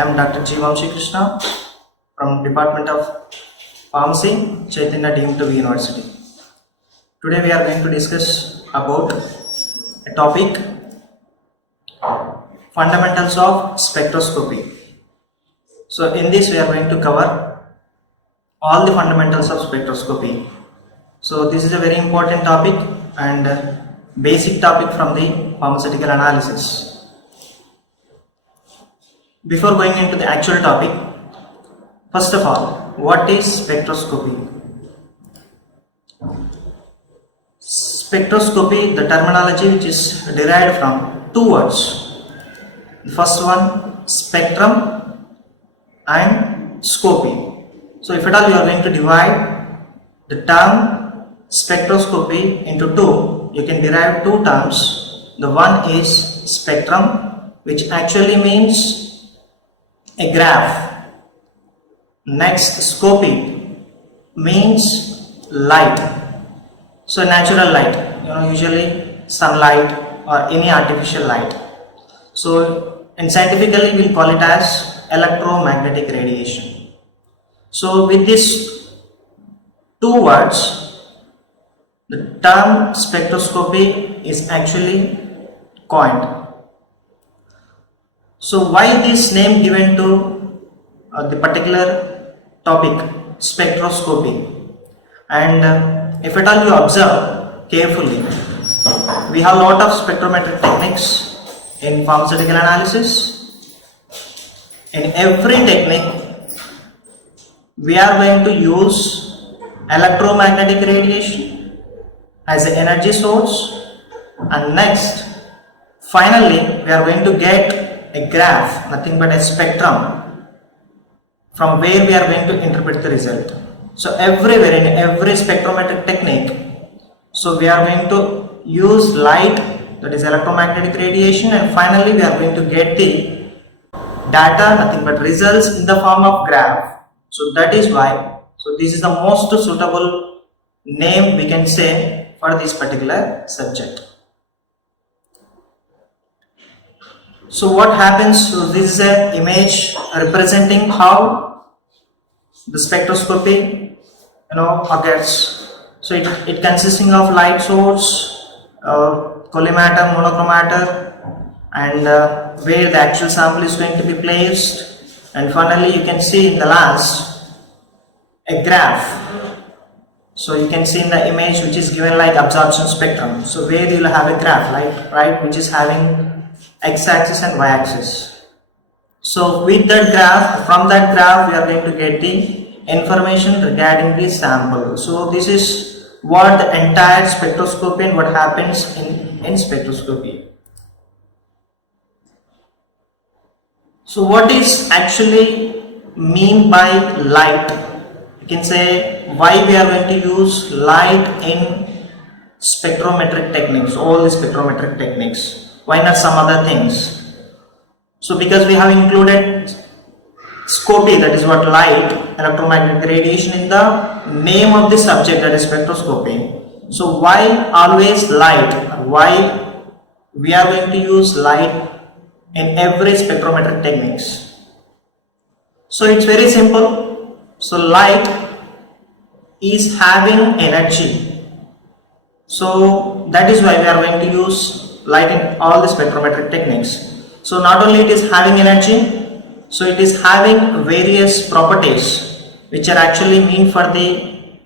am Dr. G. Krishna from Department of Pharmacy, Chaitanya deemed to be University. Today we are going to discuss about a topic, fundamentals of spectroscopy. So in this we are going to cover all the fundamentals of spectroscopy. So this is a very important topic and basic topic from the pharmaceutical analysis. Before going into the actual topic, first of all, what is spectroscopy? Spectroscopy, the terminology which is derived from two words. The first one, spectrum and scopy. So if at all you are going to divide the term spectroscopy into two, you can derive two terms. The one is spectrum, which actually means a graph. Next, scopy means light. So natural light, usually sunlight or any artificial light. So and scientifically we'll call it as electromagnetic radiation. So with these two words, the term spectroscopy is actually coined. So why this name given to the particular topic, spectroscopy? And if at all you observe carefully, we have a lot of spectrometric techniques in pharmaceutical analysis. In every technique, we are going to use electromagnetic radiation as an energy source, and next, finally, we are going to get a graph, nothing but a spectrum, from where we are going to interpret the result. So everywhere in every spectrometric technique, so we are going to use light, that is electromagnetic radiation, and finally we are going to get the data, nothing but results in the form of graph. So that is why, so this is the most suitable name we can say for this particular subject. So what happens, so this is an image representing how the spectroscopy occurs. So it consisting of light source, collimator, monochromator, and where the actual sample is going to be placed, and finally you can see in the last a graph. So you can see in the image which is given like absorption spectrum. So where you will have a graph, right, which is having x-axis and y-axis. So with that graph, from that graph we are going to get the information regarding the sample. So this is what the entire spectroscopy and what happens in spectroscopy. So what is actually mean by light? You can say why we are going to use light in spectrometric techniques, all the spectrometric techniques. Why not some other things? So because we have included scopy, that is what light, electromagnetic radiation, in the name of the subject, that is spectroscopy. So why always light? Why we are going to use light in every spectrometric techniques? So it's very simple. So light is having energy. So that is why we are going to use light in all the spectrometric techniques. So not only it is having energy, so it is having various properties which are actually mean for the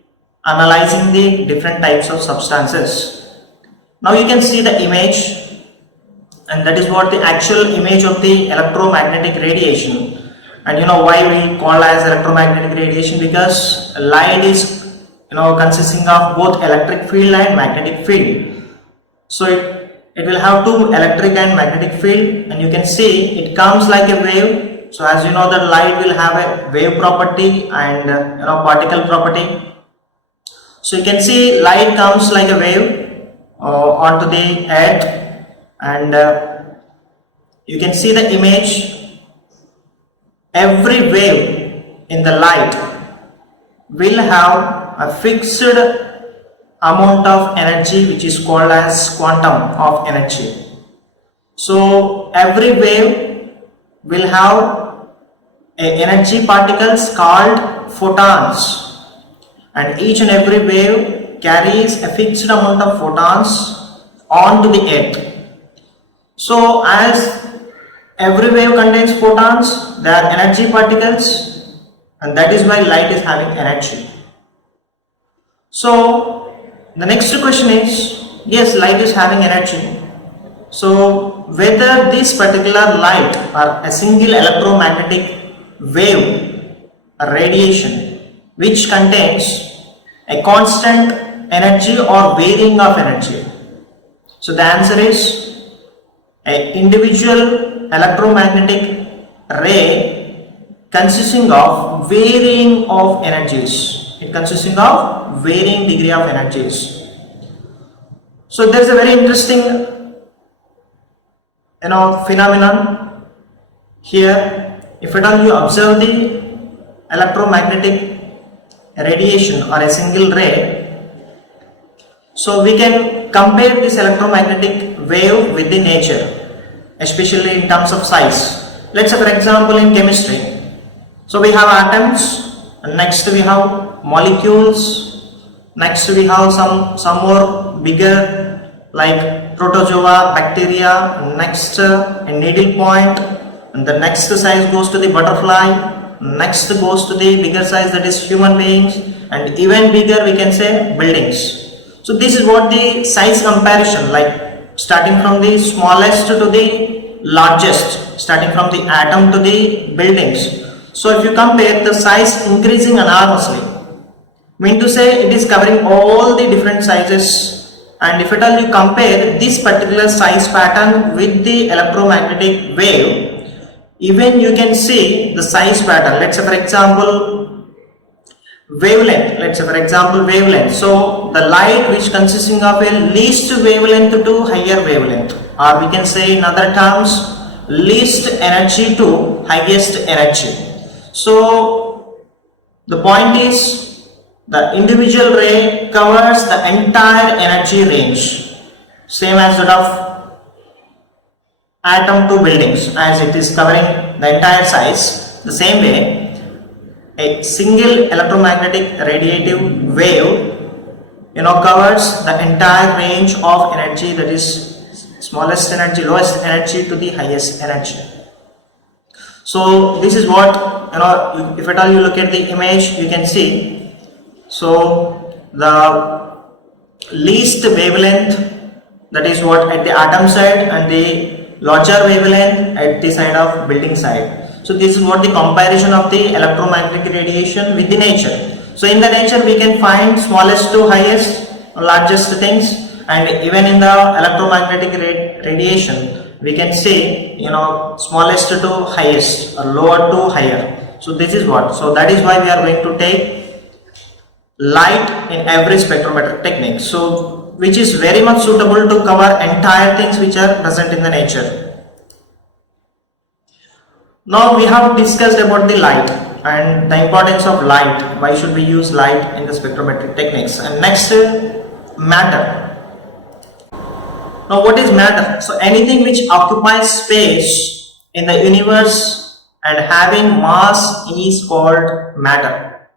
analyzing the different types of substances. Now you can see the image, and that is what the actual image of the electromagnetic radiation. And why we call as electromagnetic radiation? Because light is consisting of both electric field and magnetic field. So it will have two electric and magnetic field, and you can see it comes like a wave. So as you know that light will have a wave property and particle property. So you can see light comes like a wave onto the earth, and you can see the image. Every wave in the light will have a fixed amount of energy which is called as quantum of energy. So every wave will have energy particles called photons, and each and every wave carries a fixed amount of photons onto the earth. So as every wave contains photons, they are energy particles, and that is why light is having energy. So the next question is, yes, light is having energy. So whether this particular light or a single electromagnetic wave or radiation which contains a constant energy or varying of energy. So the answer is an individual electromagnetic ray consisting of varying of energies. It consisting of varying degree of energies. So there is a very interesting phenomenon here. If at all you observe the electromagnetic radiation or a single ray, so we can compare this electromagnetic wave with the nature, especially in terms of size. Let's say for example in chemistry, so we have atoms, and next we have molecules, next we have some more bigger like protozoa, bacteria, next a needle point, and the next size goes to the butterfly, next goes to the bigger size, that is human beings, and even bigger we can say buildings. So this is what the size comparison, like starting from the smallest to the largest, starting from the atom to the buildings. So if you compare the size increasing enormously, mean to say it is covering all the different sizes. And if at all you compare this particular size pattern with the electromagnetic wave, even you can see the size pattern. Let's say for example wavelength. Let's say for example wavelength. So the light which consisting of a least wavelength to higher wavelength, or we can say in other terms least energy to highest energy. So the point is, the individual ray covers the entire energy range, same as that of atom to buildings, as it is covering the entire size. The same way, a single electromagnetic radiative wave covers the entire range of energy, that is smallest energy, lowest energy to the highest energy. So this is what if at all you look at the image, you can see. So the least wavelength, that is what at the atom side, and the larger wavelength at the side of building side. So this is what the comparison of the electromagnetic radiation with the nature. So in the nature we can find smallest to highest, largest things, and even in the electromagnetic radiation we can see smallest to highest or lower to higher. So this is what. So that is why we are going to take light in every spectrometric technique, so which is very much suitable to cover entire things which are present in the nature. Now we have discussed about the light and the importance of light. Why should we use light in the spectrometric techniques? And next, matter. Now what is matter? So anything which occupies space in the universe and having mass is called matter.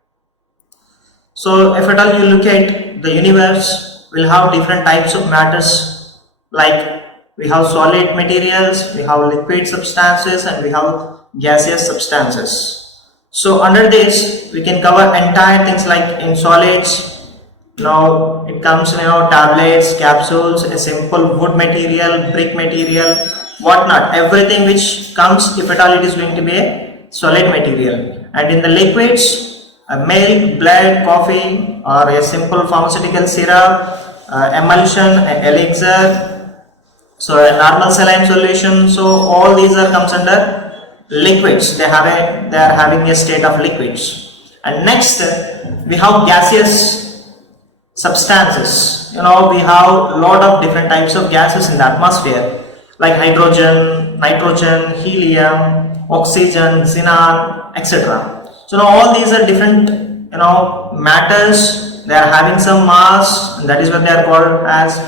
So if at all you look at the universe, we'll have different types of matters, like we have solid materials, we have liquid substances, and we have gaseous substances. So under this we can cover entire things, like in solids, now it comes tablets, capsules, a simple wood material, brick material, whatnot, everything which comes, if at all it is going to be a solid material. And in the liquids, milk, blood, coffee, or a simple pharmaceutical syrup, emulsion, elixir, so a normal saline solution. So all these comes under liquids. They are having a state of liquids. And next we have gaseous substances. We have lot of different types of gases in the atmosphere, like hydrogen, nitrogen, helium, oxygen, xenon, etc. So now all these are different matters. They are having some mass, and that is what they are called as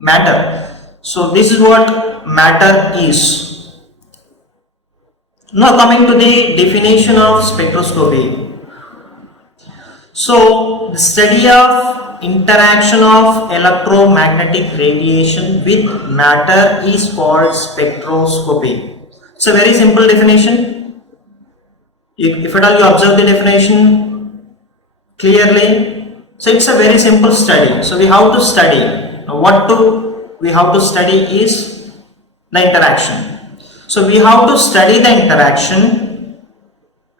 matter. So this is what matter is. Now coming to the definition of spectroscopy. So the study of interaction of electromagnetic radiation with matter is called spectroscopy. It's a very simple definition. If at all you observe the definition clearly, so it's a very simple study. So we have to study. Now we have to study is the interaction. So we have to study the interaction,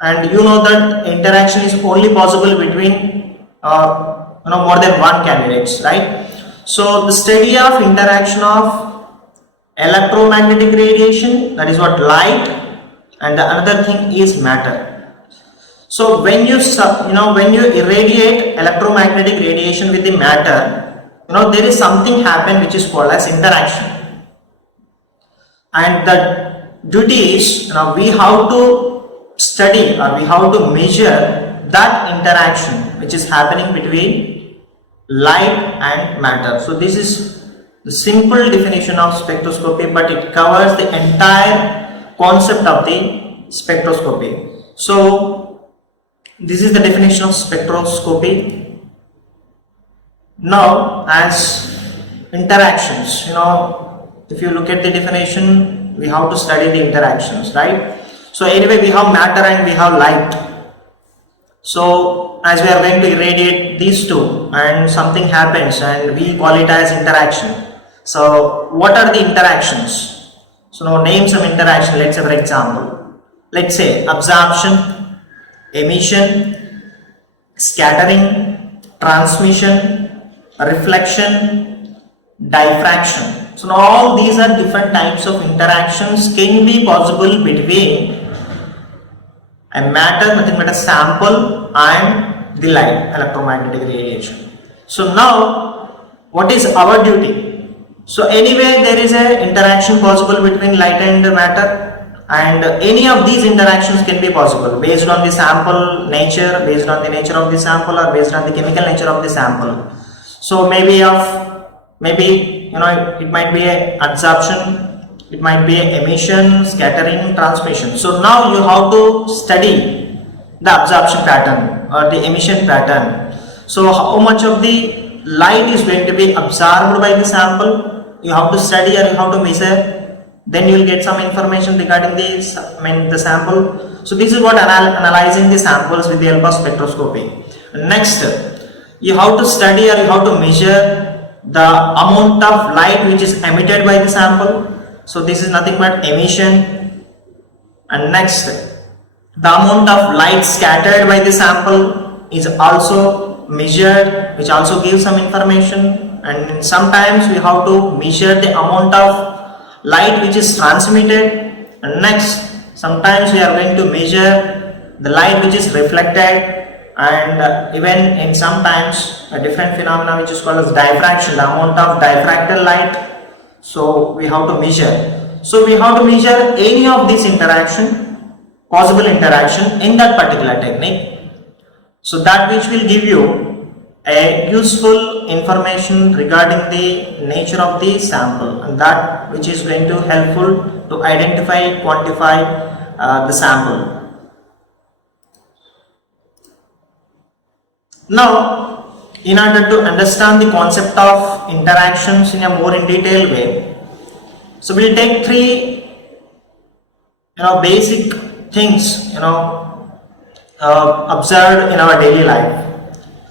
and you know that interaction is only possible between more than one candidates, right? So the study of interaction of electromagnetic radiation, that is what light, and the another thing is matter. So when you irradiate electromagnetic radiation with the matter, there is something happen which is called as interaction, and the duty is we have to study or we have to measure that interaction which is happening between light and matter. So this is the simple definition of spectroscopy, but it covers the entire concept of the spectroscopy. So this is the definition of spectroscopy. Now as interactions, if you look at the definition, we have to study the interactions, right? So anyway, we have matter and we have light. So as we are going to irradiate these two and something happens and we call it as interaction. So what are the interactions? So now name some interaction. Let's say for example, let's say absorption, emission, scattering, transmission, reflection, diffraction. So now all these are different types of interactions can be possible between a matter, nothing but a sample, and the light, electromagnetic radiation. So now what is our duty? So anyway there is a interaction possible between light and matter, and any of these interactions can be possible based on the sample nature, based on the nature of the sample, or based on the chemical nature of the sample. So maybe it might be a absorption, it might be a emission, scattering, transmission. So now you have to study the absorption pattern or the emission pattern. So how much of the light is going to be absorbed by the sample, you have to study or you have to measure. Then you will get some information regarding the sample. So this is what analyzing the samples with the help of spectroscopy. Next, you have to study or you have to measure the amount of light which is emitted by the sample. So this is nothing but emission. And next, the amount of light scattered by the sample is also measured, which also gives some information. And sometimes we have to measure the amount of light which is transmitted. And next, sometimes we are going to measure the light which is reflected, and even in sometimes a different phenomena which is called as diffraction, the amount of diffracted light. So we have to measure. So we have to measure any of these possible interaction in that particular technique. So that which will give you a useful information regarding the nature of the sample, and that which is going to helpful to identify, quantify the sample. Now, in order to understand the concept of interactions in a more in detailed way, so we'll take three basic things observed in our daily life.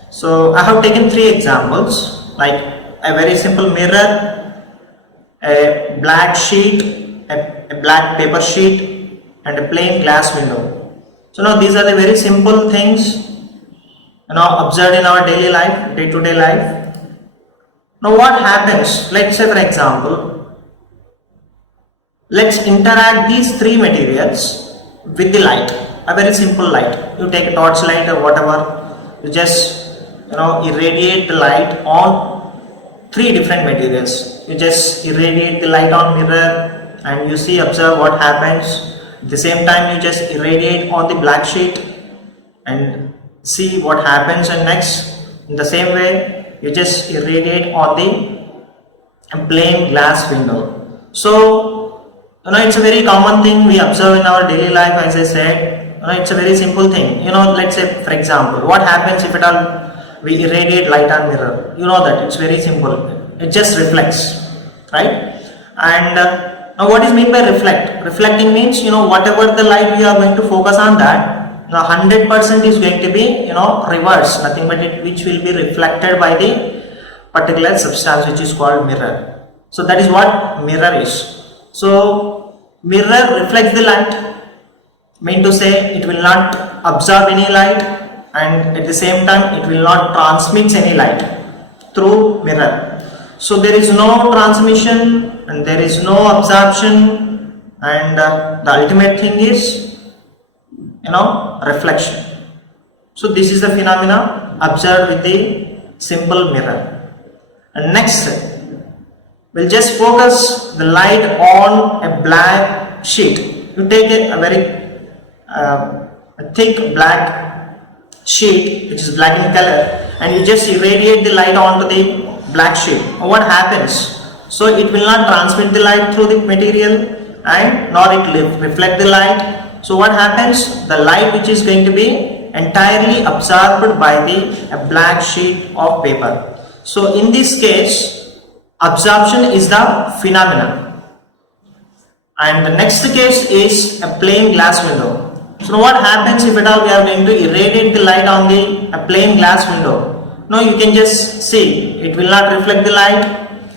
So I have taken three examples, like a very simple mirror, a black sheet, a black paper sheet, and a plain glass window. So now these are the very simple things observed in our daily life, day-to-day life. Now what happens, let's say for example, let's interact these three materials with the light, a very simple light. You take a torch light or whatever, you just irradiate the light on three different materials. You just irradiate the light on mirror and you observe what happens. At the same time you just irradiate on the black sheet and see what happens, and next in the same way you just irradiate on the plain glass window. So It's a very common thing we observe in our daily life. As I said, it's a very simple thing. Let's say for example, what happens if at all we irradiate light on mirror? That it's very simple. It just reflects, right? And now what is mean by reflect? Reflecting means, whatever the light we are going to focus on, that 100% is going to be, reverse, nothing but which will be reflected by the particular substance which is called mirror. So that is what mirror is. So mirror reflects the light, mean to say it will not absorb any light, and at the same time it will not transmit any light through mirror. So there is no transmission and there is no absorption, and the ultimate thing is reflection. So this is the phenomena observed with the simple mirror. And next, we'll just focus the light on a black sheet. You take a very thick black sheet which is black in color, and you just irradiate the light onto the black sheet. What happens? So it will not transmit the light through the material, and nor it will reflect the light. So what happens? The light which is going to be entirely absorbed by the black sheet of paper. So in this case, absorption is the phenomenon. And the next case is a plain glass window. So what happens if at all we are going to irradiate the light on the plain glass window? Now you can just see it will not reflect the light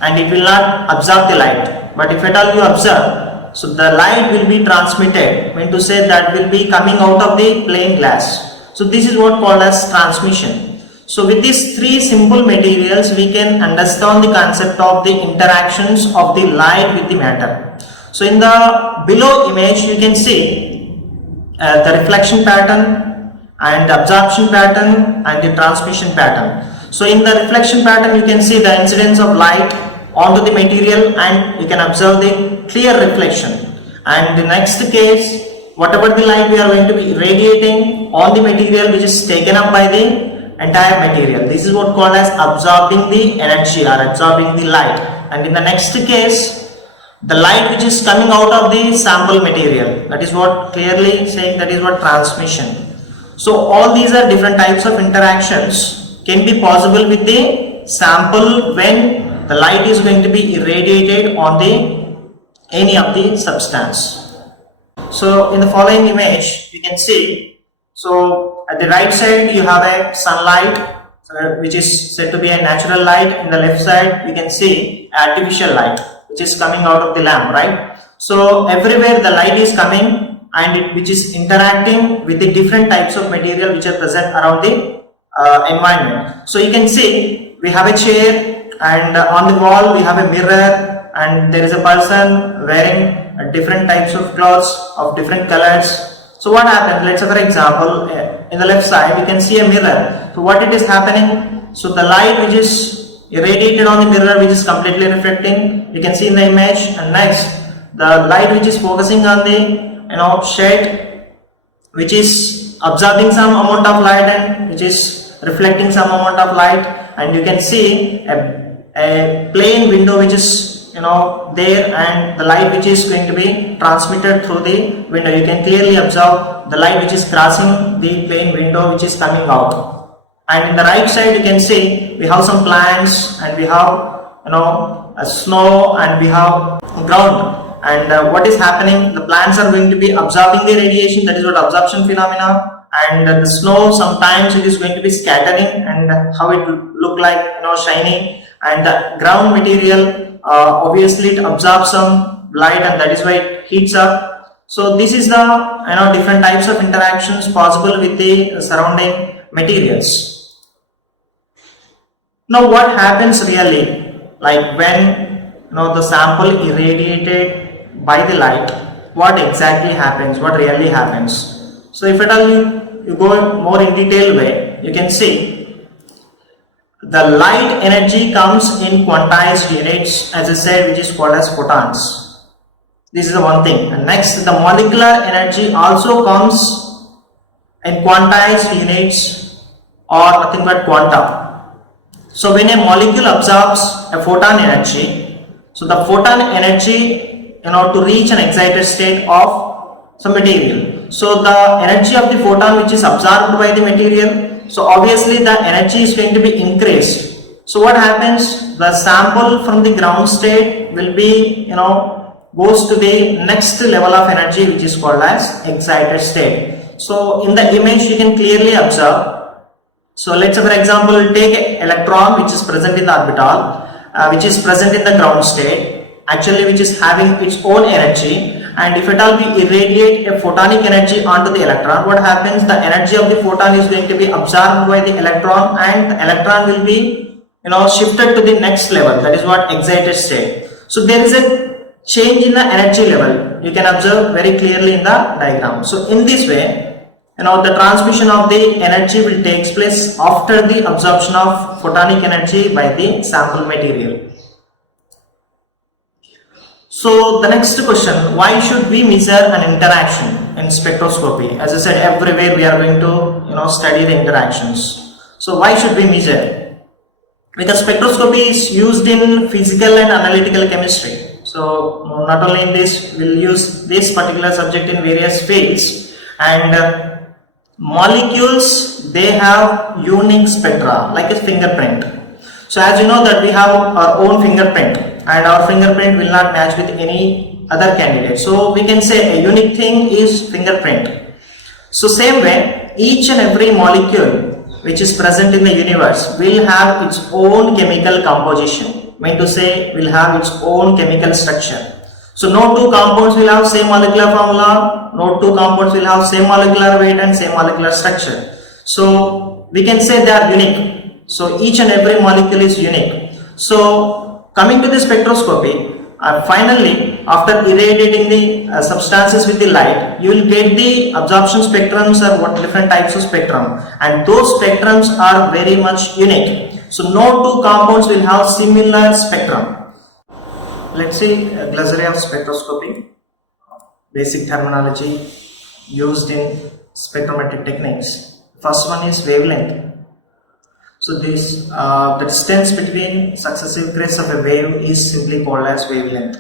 and it will not absorb the light. But if at all you observe, so the light will be transmitted, mean to say that will be coming out of the plain glass. So this is what called as transmission. So with these three simple materials, we can understand the concept of the interactions of the light with the matter. So in the below image, you can see the reflection pattern and the absorption pattern and the transmission pattern. So in the reflection pattern, you can see the incidence of light onto the material, and you can observe the clear reflection. And the next case, whatever the light we are going to be irradiating on the material which is taken up by the entire material, this is what called as absorbing the energy or absorbing the light. And in the next case, the light which is coming out of the sample material, that is what clearly saying that is what transmission. So all these are different types of interactions can be possible with the sample when the light is going to be irradiated on the any of the substance. So in the following image you can see, so at the right side you have a sunlight which is said to be a natural light. In the left side we can see artificial light which is coming out of the lamp, right? So everywhere the light is coming and which is interacting with the different types of material which are present around the environment. So you can see we have a chair, and on the wall we have a mirror, and there is a person wearing different types of clothes of different colors. So what happens? Let's say for example, in the left side we can see a mirror. So what it is happening? So the light which is irradiated on the mirror which is completely reflecting, you can see in the image. And next, the light which is focusing on the shade which is absorbing some amount of light and which is reflecting some amount of light. And you can see a plain window which is there, and the light which is going to be transmitted through the window. You can clearly observe the light which is crossing the plain window which is coming out. And in the right side you can see we have some plants, and we have a snow, and we have ground. And what is happening? The plants are going to be absorbing the radiation, that is what absorption phenomena. And the snow, sometimes it is going to be scattering, and how it will look like shiny. And the ground material, obviously it absorbs some light, and that is why it heats up. So this is the different types of interactions possible with the surrounding materials. Now what happens really, like when the sample irradiated by the light, what exactly happens, what really happens? So if at all you go more in detailed way, you can see the light energy comes in quantized units, as I said, which is called as photons. This is the one thing. And next, the molecular energy also comes in quantized units, or nothing but quanta. So when a molecule absorbs a photon energy, so the photon energy to reach an excited state of some material. So the energy of the photon which is absorbed by the material, so obviously the energy is going to be increased. So what happens, the sample from the ground state will be goes to the next level of energy which is called as excited state. So in the image you can clearly observe. So let's say for example take an electron which is present in the orbital, which is present in the ground state, actually which is having its own energy, and if at all we irradiate a photonic energy onto the electron, what happens, the energy of the photon is going to be absorbed by the electron, and the electron will be shifted to the next level, that is what excited state. So there is a change in the energy level, you can observe very clearly in the diagram. So in this way, the transmission of the energy will take place after the absorption of photonic energy by the sample material. So the next question, why should we measure an interaction in spectroscopy? As I said, everywhere we are going to study the interactions. So why should we measure? Because spectroscopy is used in physical and analytical chemistry. So not only in this, we'll use this particular subject in various fields, and molecules, they have unique spectra like a fingerprint. So as you know that we have our own fingerprint, and our fingerprint will not match with any other candidate. So we can say a unique thing is fingerprint. So same way, each and every molecule which is present in the universe will have its own chemical composition. Mean to say, will have its own chemical structure. So no two compounds will have same molecular formula, no two compounds will have same molecular weight and same molecular structure. So we can say they are unique. So each and every molecule is unique. So coming to the spectroscopy, finally after irradiating the substances with the light, you will get the absorption spectrums or what different types of spectrum, and those spectrums are very much unique. So no two compounds will have similar spectrum. Let's see a glossary of spectroscopy, basic terminology used in spectrometric techniques. First one is wavelength. So this the distance between successive crests of a wave is simply called as wavelength.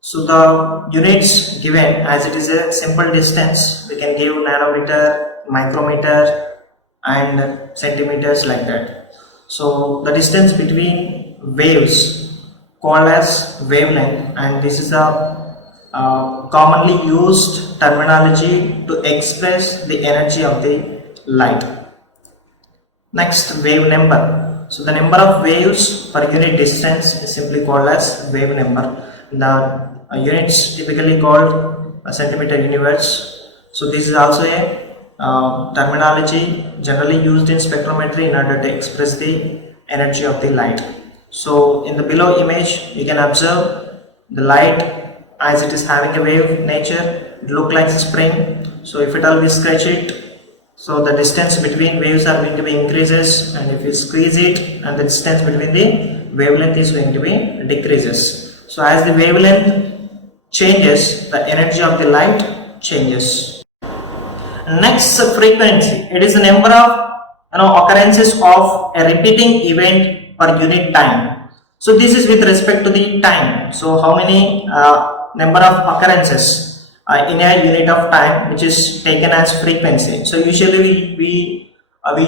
So the units given, as it is a simple distance, we can give nanometer, micrometer and centimeters like that. So the distance between waves called as wavelength, and this is a commonly used terminology to express the energy of the light. Next, wave number. So the number of waves per unit distance is simply called as wave number. The units typically called centimeter universe. So this is also a terminology generally used in spectrometry in order to express the energy of the light. So in the below image you can observe the light, as it is having a wave nature, it looks like a spring. So if at all we stretch it, so the distance between waves are going to be increases, and if you squeeze it, and the distance between the wavelength is going to be decreases. So as the wavelength changes, the energy of the light changes. Next, frequency. It is the number of occurrences of a repeating event per unit time. So this is with respect to the time. So how many number of occurrences in a unit of time, which is taken as frequency. So usually we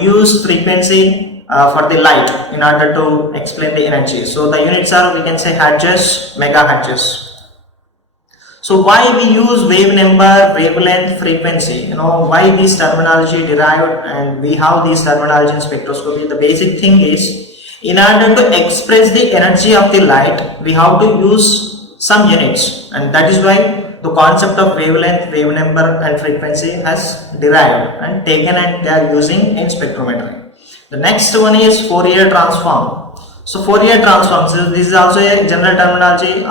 use frequency for the light in order to explain the energy. So the units are, we can say, hertz, megahertz. So why we use wave number, wavelength, frequency? Why this terminology derived, and we have this terminology in spectroscopy. The basic thing is, in order to express the energy of the light, we have to use some units, and that is why the concept of wavelength, wave number and frequency has derived and taken, and they are using in spectrometry. The next one is Fourier transform. So Fourier transform, so this is also a general terminology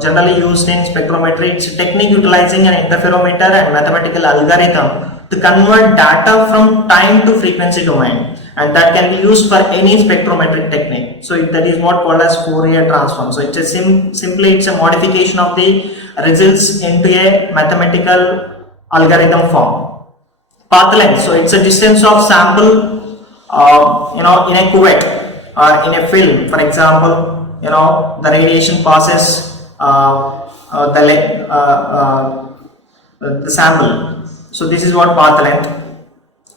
generally used in spectrometry. It's a technique utilizing an interferometer and mathematical algorithm to convert data from time to frequency domain, and that can be used for any spectrometric technique. So that is what called as Fourier transform. So it's a simply it's a modification of the results into a mathematical algorithm form. Path length, so it's a distance of sample in a cuvette or in a film. For example, the radiation passes the sample. So this is what path length.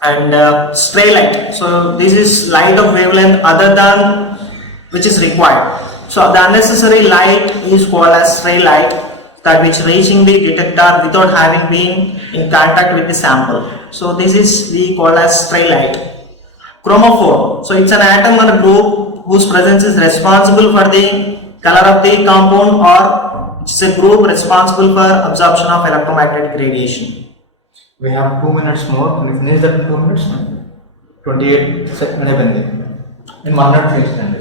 And stray light, so this is light of wavelength other than which is required. So the unnecessary light is called as stray light, that which reaching the detector without having been in contact with the sample. So this is we call as stray light. Chromophore, so it's an atom or group whose presence is responsible for the color of the compound, or it's a group responsible for absorption of electromagnetic radiation. We have 2 minutes more. We finish that 2 minutes. 28 seconds. In 1 minute,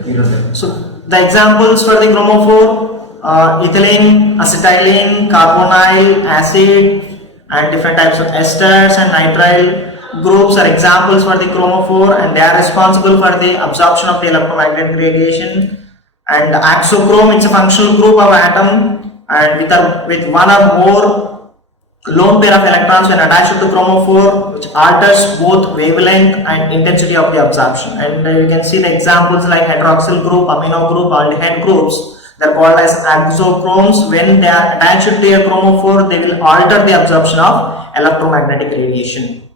finish. So the examples for the chromophore: ethylene, acetylene, carbonyl, acid, and different types of esters and nitrile groups are examples for the chromophore, and they are responsible for the absorption of the electromagnetic radiation. And axochrome, it's a functional group of atom, and with one or more lone pair of electrons when attached to chromophore, which alters both wavelength and intensity of the absorption. And you can see the examples like hydroxyl group, amino group, aldehyde groups. They are called as axochromes. When they are attached to a chromophore, they will alter the absorption of electromagnetic radiation.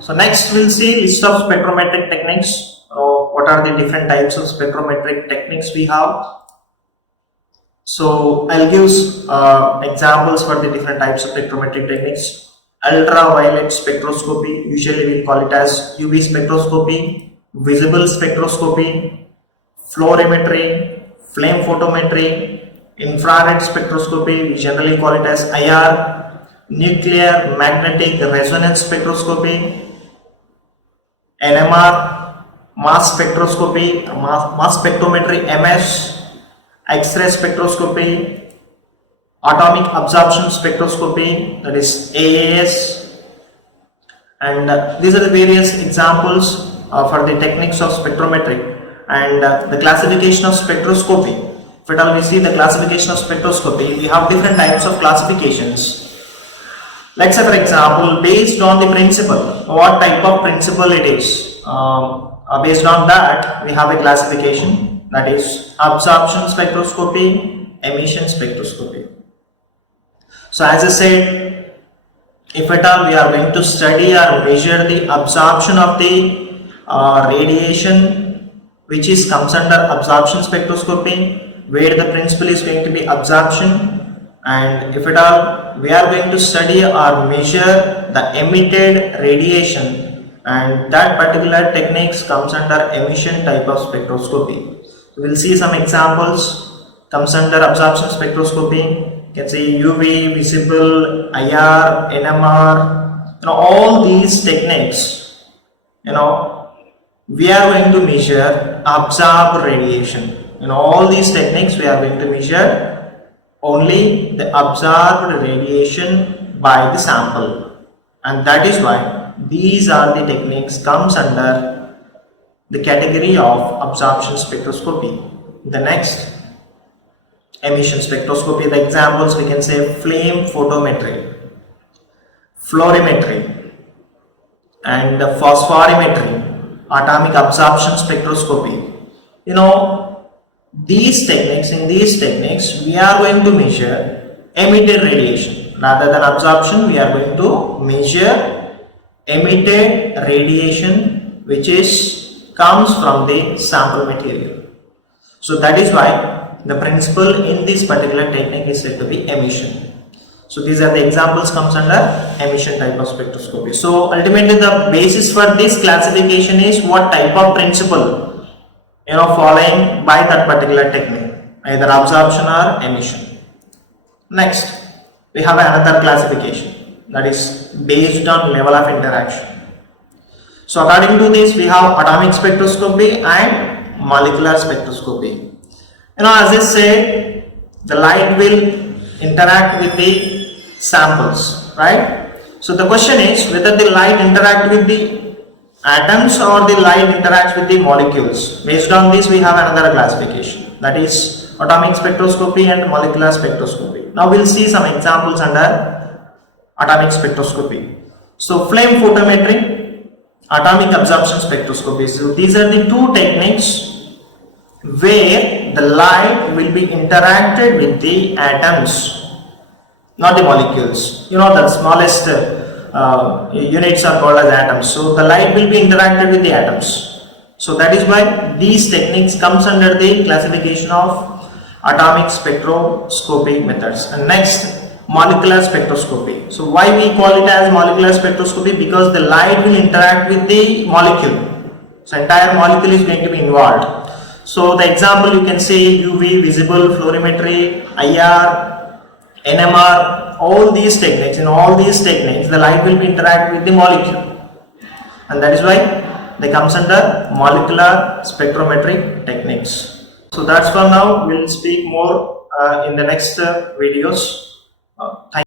So next we'll see list of spectrometric techniques. What are the different types of spectrometric techniques we have? So I'll give examples for the different types of spectrometric techniques. Ultraviolet spectroscopy, usually we'll call it as UV spectroscopy, visible spectroscopy, fluorimetry, flame photometry, infrared spectroscopy, we generally call it as IR, nuclear magnetic resonance spectroscopy, NMR, mass spectroscopy, mass spectrometry, MS, X-ray spectroscopy, atomic absorption spectroscopy, that is AAS, and these are the various examples for the techniques of spectrometry. And the classification of spectroscopy, if at all we see the classification of spectroscopy, we have different types of classifications. Let's say for example, based on the principle, what type of principle it is, based on that we have a classification, that is absorption spectroscopy, emission spectroscopy. So as I said, if at all we are going to study or measure the absorption of the radiation which comes under absorption spectroscopy, where the principle is going to be absorption, and if at all we are going to study or measure the emitted radiation, and that particular techniques comes under emission type of spectroscopy. We will see some examples. Comes under absorption spectroscopy. You can see UV, visible, IR, NMR. All these techniques, we are going to measure absorbed radiation. All these techniques we are going to measure only the absorbed radiation by the sample, and that is why these are the techniques comes under the category of absorption spectroscopy. The next, emission spectroscopy. The examples we can say flame photometry, fluorimetry, and phosphorimetry, atomic absorption spectroscopy. In these techniques we are going to measure emitted radiation rather than absorption. We are going to measure emitted radiation which comes from the sample material. So that is why the principle in this particular technique is said to be emission. So these are the examples comes under emission type of spectroscopy. So ultimately the basis for this classification is what type of principle following by that particular technique, either absorption or emission. Next, we have another classification, that is based on level of interaction. So according to this, we have atomic spectroscopy and molecular spectroscopy. As I said, the light will interact with the samples, right? So the question is whether the light interact with the atoms or the light interacts with the molecules. Based on this, we have another classification, that is atomic spectroscopy and molecular spectroscopy. Now we'll see some examples under atomic spectroscopy. So flame photometry, atomic absorption spectroscopy. So these are the two techniques where the light will be interacted with the atoms, not the molecules. You know, the smallest units are called as atoms. So the light will be interacted with the atoms. So that is why these techniques comes under the classification of atomic spectroscopy methods. And next, molecular spectroscopy. So why we call it as molecular spectroscopy? Because the light will interact with the molecule. So entire molecule is going to be involved. So the example you can say UV, visible, fluorimetry, IR, NMR, all these techniques. In all these techniques, the light will be interact with the molecule, and that is why they comes under molecular spectrometric techniques. So that's for now. We'll speak more in the next videos. Thank you.